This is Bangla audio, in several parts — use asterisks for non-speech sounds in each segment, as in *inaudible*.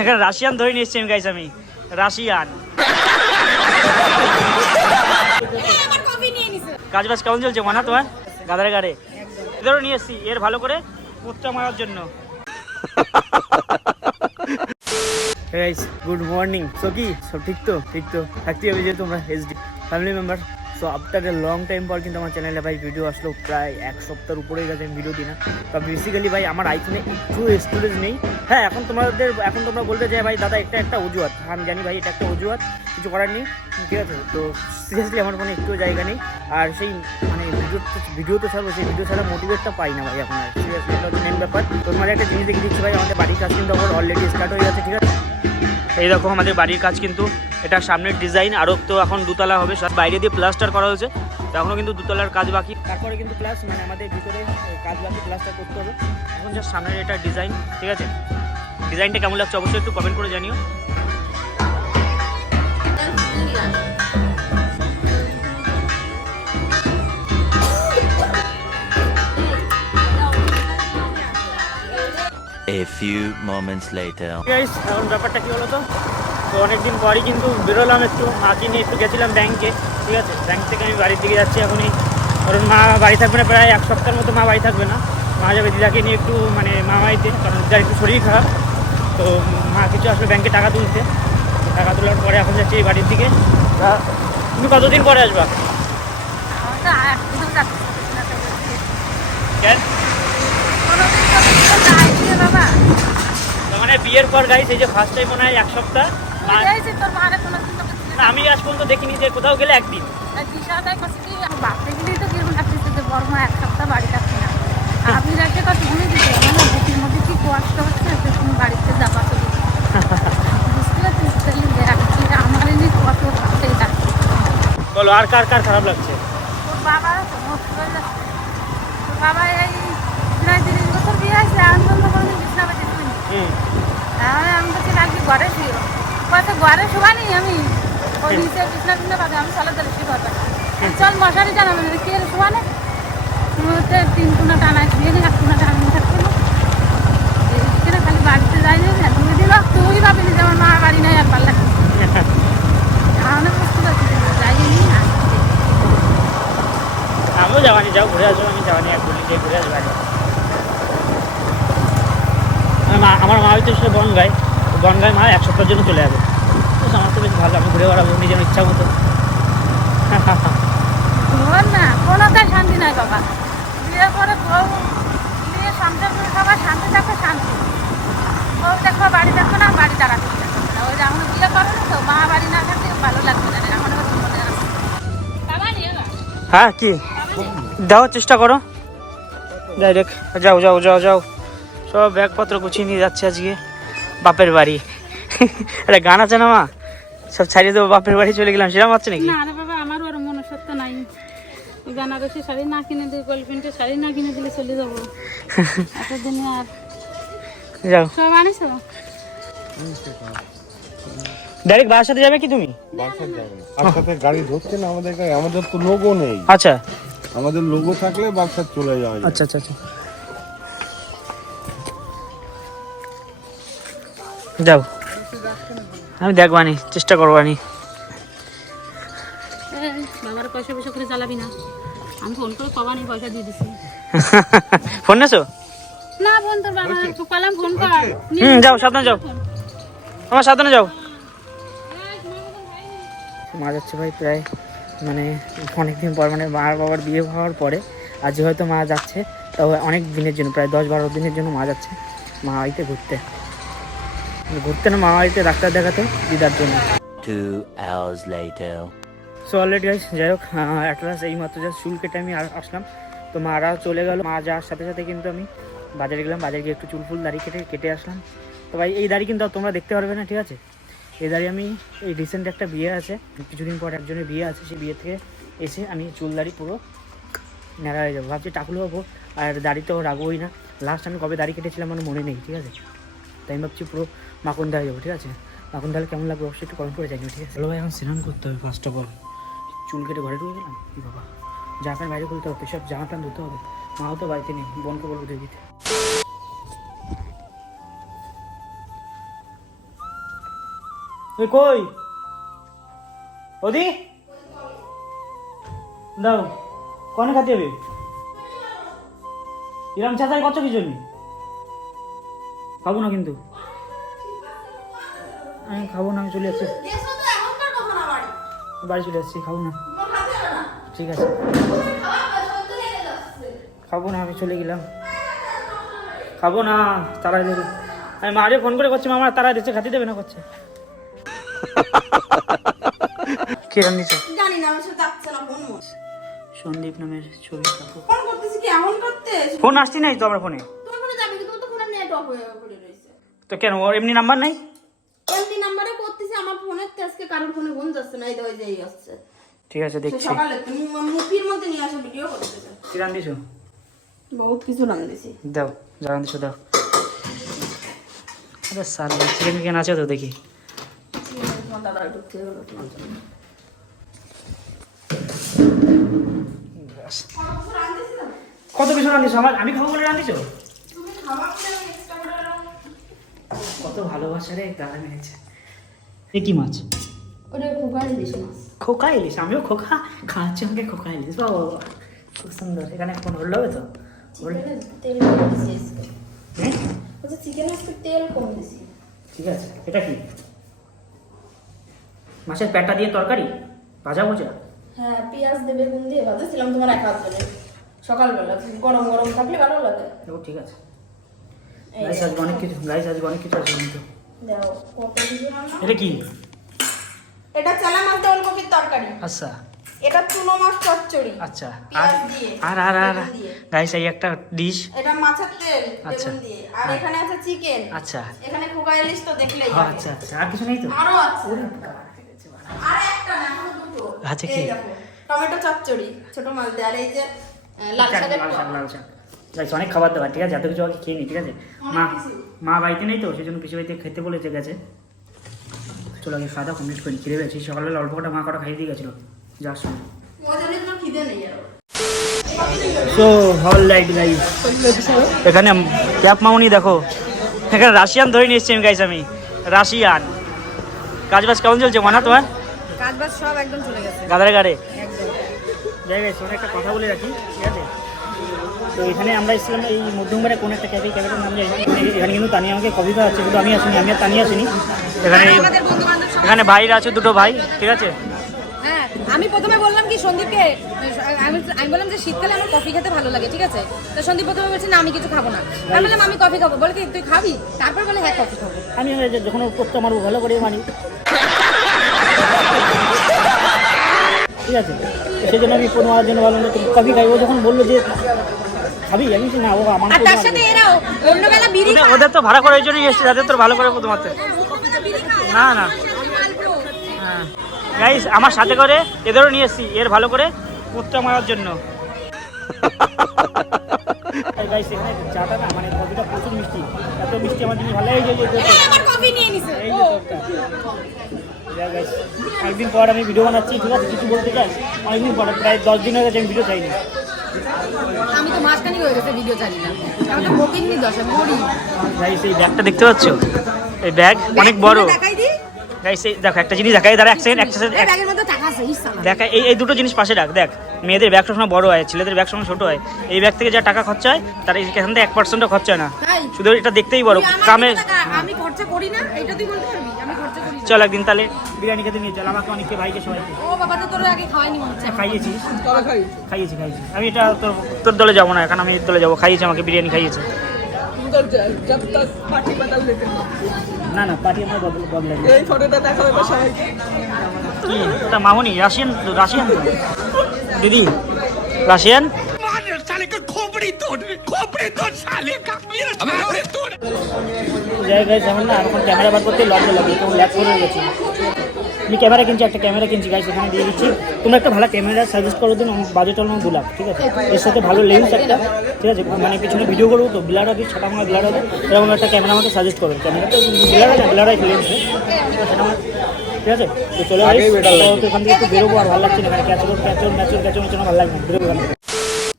এখানে রাশিয়ান ধরে নিয়ে এসছি গাইস আমি। রাশিয়ান। কাজ বাজ কেমন চলছে মানা তোমার? গাদারে গাড়ে। এদেরও নিয়ে এসছি, এর ভালো করে মুখটা মারার জন্য। গুড মর্নিং সো কি? সব ঠিক তো ঠিক তো। থাকতে হবে যে তোমরা HD family member so after a long time পর কিন্তু আমার চ্যানেলে ভাই ভিডিও আসলো, প্রায় এক সপ্তাহের উপরেই গেছে আমি ভিডিও দিই না তো বেসিক্যালি ভাই, আমার আইফোনে একটু স্টোরেজ নেই। হ্যাঁ এখন তোমাদের, এখন তোমরা বলতে যে ভাই, দাদা একটা একটা অজুহাত। আমি জানি ভাই, এটা একটা অজুহাত। কিছু করার নেই, ঠিক আছে? তো সিরিয়াসলি আমার ফোনে একটু জায়গা নেই। আর সেই মানে ভিডিও ভিডিও তো ছাড়বো, সেই ভিডিও ছাড়া মোটিভেটটা পাই না ভাই এখন আর। সিরিয়াসলি এটা মেন ব্যাপার। তোমার একটা জিনিস দেখে দিচ্ছি ভাই, আমাদের বাড়ির কাজ কিন্তু অলরেডি স্টার্ট হয়ে গেছে, ঠিক আছে? এই দেখো আমাদের বাড়ির কাজ কিন্তু এটা সামনের ডিজাইন আরও তো এখন দুতলা হবে সব বাইরে দিয়ে প্লাস্টার করা হয়েছে। তো এখনও কিন্তু দুতলার কাজ বাকি। তারপরে কিন্তু প্লাস মানে আমাদের ভিতরে কাজ বাকি প্লাস্টার করতে হবে। এখন যা সামনের এটা ডিজাইন ঠিক আছে? ডিজাইনটা কেমন লাগছে অবশ্যই একটু কমেন্ট করে জানিও। A few moments later. Guys এখন ব্যাপারটা কি হলো তো তো অনেকদিন পরই কিন্তু বেরোলাম একটু মাকে নিয়ে একটু গেছিলাম ব্যাংকে ঠিক আছে? ব্যাংক থেকে আমি বাড়ির দিকে যাচ্ছি এখনই। কারণ মা বাড়ি থাকবে না প্রায় এক সপ্তাহের মতো মা বাড়ি থাকবে না। মা যাবে দিদাকে নিয়ে একটু মানে মামাইতে কারণ দিদার একটু শরীর খারাপ। তো মা কিছু আসবে ব্যাংকে টাকা তুলতে। টাকা তোলার পরে এখন যাচ্ছি এই বাড়ির দিকে। তুমি কতদিন পরে আসবা। কেন কোনোদিন তো কিছু যাইনি রে বাবা। মানে বিয়ের পর গাইস এই যে ফার্স্ট টাইম মনে হয় এক সপ্তাহ আমি আজ পর্যন্ত দেখিনি যে কোথাও গেলে একদিন। বাপরে গেলেই তো কীরকম লাগতেছে যে বড় মা এক সপ্তাহ বাড়ি থাকছে না। আপনি রাখতে কত ঘুমিয়ে দিতে মানে বুটির মধ্যে কি কষ্ট হচ্ছে বাড়িতে যাবা তো বলো। আর কার কার খারাপ লাগছে? বাবা বাবা এই প্রায় তিরিশ বছর বিয়ে আছে এখন পর্যন্ত কোনোদিন বিছনা বাজে শুনি হুম তাহলে আমি বলছি কালকে ঘরে ছিল ঘরে শোয়ানি আমি ওই নিচে বিছনা পাবে আমি চলে শুয়ে মশারি জানা মানে কে শোয়ানে মুহূর্তে তিন কোনা টানা শুয়ে নি এক কোনা টানা থাকছে না খালি বাড়িতে যাই না তুমি দিল তুই ভাবিনি যে আমার মা বাড়ি নাই আর পাল্লা আমিও যাও ঘুরে আসব আমি যাবানি এক বলি ঘুরে আসব। আমার মা আমার মা হয়তো সে বনগায় তো বনগায় মা এক সপ্তাহের জন্য চলে যাবে। ভালো আমি ঘুরে বেড়াবো নিজের ইচ্ছা মতো। বল না কোনোটাই শান্তি নাই বাবা। বিয়ের পরে বউ বিয়ে সংসার করে সবাই শান্তি থাকবে শান্তি। বউ দেখো বাড়ি দেখো না বাড়ি তারা করতে না। ওই এখন বিয়ে করে না তো মা বাড়ি না থাকলে ভালো লাগবে এখন হ্যাঁ কি? দেওয়ার চেষ্টা করো। ডাইরেক্ট যাও যাও যাও যাও। সব ব্যাগপত্র গুছিয়ে নিয়ে যাচ্ছে আজকে। বাপের বাড়ি। একটা গান আছে না মা? সব ছাড়িয়ে দেবো বাপের বাড়ি চলে গেলাম সেরকম আছে নাকি? না রে বাবা আমারও আর মনুষ্যত্ব নাই। বেনারসি শাড়ি না কিনে দিয়ে গোলপেন্টের শাড়ি না কিনে দিলে চলে যাব। এতদিনে আর যাও। সব আনিস ডাইরেক্ট বাসার সাথে যাবে কি তুমি? বাসার যাবে না। আর সাথে গাড়ি ধরছে না আমাদের গাড়ি আমাদের তো লোগো নেই। আচ্ছা। আমাদের লোগো থাকলে বাক্সার চলে যাওয়া যায়। আচ্ছা আচ্ছা আচ্ছা। যাও। আমি দেখবানি চেষ্টা করবানি বাবার পয়সা পয়সা করে চালাবি না। আমি ফোন করে কবানি পয়সা দিয়ে দিছি। *laughs* ফোন নেছো না ফোন তোর বাবা কলাম ফোন কর। হুম যাও সাবধানে যাও। আমার সাবধানে যাও। মা যাচ্ছে ভাই প্রায় মানে অনেকদিন পর মানে মা বাবার বিয়ে হওয়ার পরে আজ হয়তো মা যাচ্ছে তবে অনেক দিনের জন্য প্রায় দশ বারো দিনের জন্য মা যাচ্ছে মা বাড়িতে ঘুরতে। ঘুরতে না মা বাড়িতে ডাক্তার দেখাতে দিদার জন্য. সো অলরেডি গাইস যাই হোক অ্যাটলাস এই মাত্র জাস্ট চুল কেটে আমি আসলাম। তো মারা চলে গেল মা যাওয়ার সাথে সাথে কিন্তু আমি বাজারে গেলাম বাজারে গিয়ে একটু চুল ফুল দাড়ি কেটে কেটে আসলাম। তো ভাই এই দাড়ি কিন্তু তোমরা দেখতে পারবে না ঠিক আছে? এই দাড়ি আমি এই রিসেন্ট একটা বিয়ে আছে কিছুদিন পর একজনের বিয়ে আছে সেই বিয়ে থেকে এসে আমি চুল দাড়ি পুরো ন্যাড়া হয়ে যাব। ভাবছি টাকুলো হব আর দাড়ি তো রাখবোই না। লাস্ট আমি কবে দাড়ি কেটেছিলাম আমার মনে নেই ঠিক আছে? তাই আমি ভাবছি পুরো মাখন দেওয়া যাব ঠিক আছে? মাখন দালে কেমন লাগবে অবশ্যই একটু কমেন্ট করে জানিও ঠিক আছে? ভাই এখন স্নান করতে হবে ফার্স্ট অফ অল চুল কেটে ঘরে ঢুকে গেলাম? কি বাবা। জামা প্যান্ট বাইরে খুলতে হবে সব জামা প্যান্ট ধুতে হবে। মাও তো বাড়িতে নেই বোনকে বলব দিয়ে দিতে কই? ওদি দাও কনে খাতে হবে? ইরাম চাচাই কত কিছু আমি খাব না কিন্তু। আমি খাব না আমি চলে যাচ্ছি। বাড়ি। চলে যাচ্ছি খাব না। ঠিক আছে। খাব না আমি চলে গেলাম। খাব না তারা দেবে। আমি মারে ফোন করে করছি মামা তারা দিচ্ছে খাতে দেবে না করছে। *laughs* কে রান্ধিছে জানি না আমার সাথে যাচ্ছে না ফোন সন্দীপ নামের ছবি ফোন করতেছি কি এমন করতে? ফোন আসছি নাই তো আমার ফোনে? তো হয়ে পড়ে রয়েছে। কেন ওর এমনি নাম্বার নাই? এমনি নাম্বারে করতেছি আমার ফোনের তো আজকে কারোর ফোনে ফোন যাচ্ছে না এই তো ওই আসছে ঠিক আছে দেখছি। সকালে তুমি মুভির মধ্যে নিয়ে আসো ভিডিও করতেছে। কি রান্ধিছো বহুত কিছু রান্ধিছি দাও যা রান্ধিছো দাও। আরে সাল চিকেন কেন আছে তো দেখি। দাদা একটু খেয়ে হলো তোমার জন্য। কত কিছু রান্ধিছো আমার আমি খাব বলে রান্ধিছো তুমি খাবার ভালোবাসা রে দাদা মেরেছে এ কি মাছ? ওটা কুকার ইলিশ মাছ। খোকা ইলিশ আমিও খোকা খাওয়াচ্ছি আমাকে খোকা ইলিশ বাবা বাবা খুব সুন্দর এখানে হল হবে তো তেল কম হ্যাঁ? বলছে চিকেনে আজকে তেল কম দিছি ঠিক আছে এটা কি? মাছের প্যাটা দিয়ে তরকারি? ভাজা ভুজা? হ্যাঁ পেঁয়াজ দেবে গুন দিয়ে ভাজছিলাম তোমার এক হাত ধরে। সকালবেলা গরম গরম থাকলে ভালো লাগে। ও ঠিক আছে। গাইস আজকে অনেক কিছু গাইস আজকে অনেক কিছু আছে কিন্তু এটা কি? এটা চালা মাছ দিয়ে ওলকপির তরকারি। আচ্ছা। এটা চুনো মাছ চচ্চড়ি। আচ্ছা। আর আর আর আর গাইস এই একটা ডিশ এটা মাছের তেল আচ্ছা। আর হ্যাঁ। এখানে আছে চিকেন। আচ্ছা। এখানে খোকা ইলিশ তো দেখলেই আচ্ছা আচ্ছা। আর কিছু নেই তো? আরও আছে। আর একটা না এখনও দুটো। আচ্ছা, কি? টমেটো চচ্চড়ি ছোট মাছ দিয়ে। আর এই যে লাল শাকের লাল শাক? গাইস অনেক খাবার দাবার ঠিক আছে? এত কিছু আগে খেয়ে নি ঠিক আছে? মা মা বাড়িতে নেই তো? সেই জন্য পিসি বাড়িতে খেতে বলেছে গেছে চলো আগে খাওয়া দাওয়া কমপ্লিট করি খিদে পেয়েছি। সকালবেলা অল্প কটা মা কটা খাইয়ে দিয়ে গেছিল। যার সময় সো হল লাইট গাইস এখানে ক্যাপ মাউনি দেখো। এখানে রাশিয়ান ধরে নিয়ে এসছি আমি গাইস আমি। রাশিয়ান। কাজ বাজ কেমন চলছে? মানা তোমার? কাজ বাজ সব একদম চলে গেছে। গাদারে গাড়ে। যাই গাইস একটা কথা বলে রাখি ঠিক আছে? তো এখানে আমরা এসেছিলাম এই মধ্যমবারে কোন একটা ক্যাফে ক্যাফেটার নাম জানি এখানে- কিন্তু তানিয়া আমাকে কফি আছে কিন্তু আমি আসিনি আমি আর তানিয়া আসিনি। এখানে এখানে ভাইরা আছে দুটো ভাই ঠিক আছে? হ্যাঁ আমি প্রথমে বললাম কি সন্দীপকে আমি আমি বললাম যে শীতকালে আমার কফি খেতে ভালো লাগে ঠিক আছে? তো সন্দীপ প্রথমে বলছে না আমি কিছু খাব না। আমি বললাম আমি কফি খাব। বলে কি তুই খাবি? তারপর বলে হ্যাঁ কফি খাব। আমি যখন করতে আমার ভালো করে মানি। ঠিক আছে? সেই জন্য আমি মারার জন্য তুমি কফি খাইবো যখন বলল যে খাবি আমি না ও আমার আর তার। সাথে এরাও অন্যবেলা বিড়ি ওদের- ওদের তো ভাড়া করে এই জন্যই এসছে যাদের তোর ভালো করে প্রথম মারতে না না। হ্যাঁ। গাইস আমার সাথে করে এদেরও নিয়ে এসছি এর ভালো করে কুত্তা মারার জন্য। গাইস এখানে চাটা না মানে কফিটা প্রচুর মিষ্টি। এত মিষ্টি আমার জিনিস ভালো। এই যে কফি নিয়ে নিছে। এই যে একদিন পর আমি ভিডিও বানাচ্ছি ঠিক আছে? কিছু বলতে চাই অনেকদিন পর প্রায় দশ দিন হয়ে গেছে আমি ভিডিও চাইনি আমি হয়ে গেছে ভিডিও জানি আমি তো বুকিং নি দশে মরি গাইস এই ব্যাগটা দেখতে পাচ্ছ? এই ব্যাগ অনেক বড়। গাইস এই দেখো একটা জিনিস দেখাই দাঁড়া এক সেকেন্ড এক সেকেন্ড এই ব্যাগের মধ্যে টাকা আছে দেখা এই এই দুটো জিনিস পাশে রাখ দেখ মেয়েদের ব্যাগ সবসময় বড় হয় ছেলেদের ব্যাগ সবসময় ছোট হয়। এই ব্যাগ থেকে যা টাকা খরচা হয় তার এখান থেকে এক পার্সেন্টও খরচা হয় না। শুধু এটা দেখতেই বড় কামে আমি খরচা করি না এটা তুই বলতে পারবি? আমি খরচা। চল একদিন তাহলে বিরিয়ানি খেতে নিয়ে চল আমাকে অনেকে ভাইকে সবাইকে। ও বাবা তো তোর আগে খাওয়াইনি মনে হচ্ছে। খাইয়েছি। খাইয়েছি খাইয়েছি। আমি এটা তোর তোর দলে যাব না এখন আমি এর দলে যাব। খাইয়েছি আমাকে বিরিয়ানি খাইয়েছে। না না পার্টি আমার বদল বদলাই কি? ওটা মামনি রাশিয়ান রাশিয়ান দিদি রাশিয়ান? যাই গাইস আমার না এখন ক্যামেরা বার করতে লজ্জা লাগে কেমন ল্যাপ করে গেছে। আমি ক্যামেরা কিনছি একটা ক্যামেরা কিনছি গাইস এখানে দিয়ে দিচ্ছি। তোমরা একটা ভালো ক্যামেরা সাজেস্ট করো দিন বাজেট হলো দু লাখ ঠিক আছে? এর সাথে ভালো লেন্স একটা ঠিক আছে? মানে পিছনে ভিডিও করব তো ব্লার হবে ছাটা মারা ব্লার হবে এরকম একটা ক্যামেরা আমাকে সাজেস্ট করো। ক্যামেরা তো ব্লার না ব্লার হয় লেন্স সেটা আমার ঠিক আছে? তো চলে যাই তো এখান থেকে একটু বেরোবো আর ভালো লাগছে না এখানে ক্যাচর ক্যাচর ম্যাচর ক্যাচর ভালো লাগবে বেরোবো।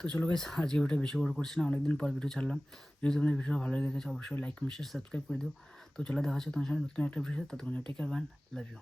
তো চলো গাইস আজকে ভিডিওটা বেশি বড় করছি না, অনেকদিন পর ভিডিও ছাড়লাম। যদি তোমাদের ভিডিও ভালো লেগেছে অবশ্যই লাইক কমেন্ট সাবস্ক্রাইব করে দিও। তো চলে দেখা হচ্ছে তোমার সঙ্গে নতুন একটা ভিডিও ততক্ষণ take care man love you